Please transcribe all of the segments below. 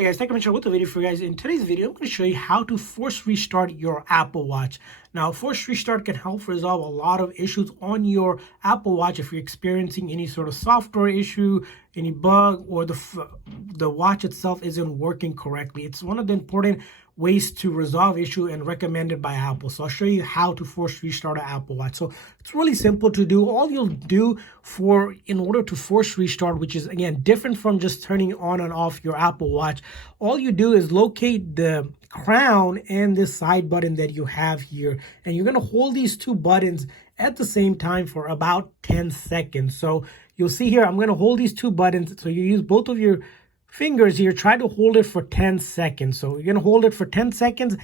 Hey guys, thank you for with the video for you guys. In today's video, I'm going to show you how to force restart your Apple Watch. Now, force restart can help resolve a lot of issues on your Apple Watch if you're experiencing any sort of software issue, any bug, or the watch itself isn't working correctly. It's one of the important ways to resolve issue and recommended by Apple. So I'll show you how to force restart an Apple Watch. So it's really simple to do. All you'll do in order to force restart, which is again different from just turning on and off your Apple Watch, all you do is locate the crown and this side button that you have here, and you're going to hold these two buttons at the same time for about 10 seconds. So you'll see here, I'm going to hold these two buttons. So you use both of your fingers here, try to hold it for 10 seconds. So you're going to hold it for 10 seconds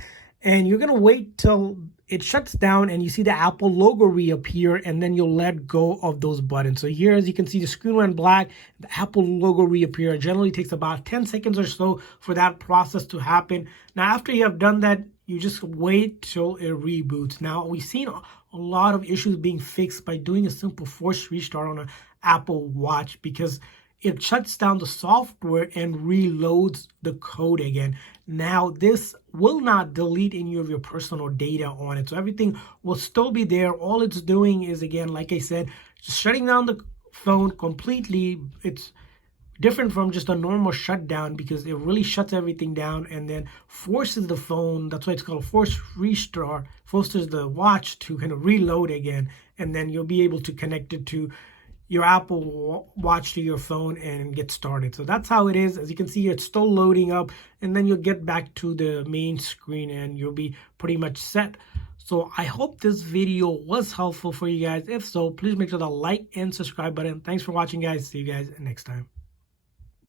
and you're going to wait till it shuts down and you see the Apple logo reappear, and then you'll let go of those buttons. So here, as you can see, the screen went black, the Apple logo reappear. It generally takes about 10 seconds or so for that process to happen. Now, after you have done that, you just wait till it reboots. Now, we've seen a lot of issues being fixed by doing a simple force restart on an Apple Watch, because it shuts down the software and reloads the code again. Now, this will not delete any of your personal data on it. So everything will still be there. All it's doing is, again, like I said, just shutting down the phone completely. It's different from just a normal shutdown because it really shuts everything down and then forces the phone, that's why it's called a force restart, forces the watch to kind of reload again, and then you'll be able to connect it to your Apple Watch to your phone and get started. So that's how it is. As you can see, it's still loading up, and then you'll get back to the main screen and you'll be pretty much set. So I hope this video was helpful for you guys. If so, please make sure to like and subscribe button. Thanks for watching, guys. See you guys next time.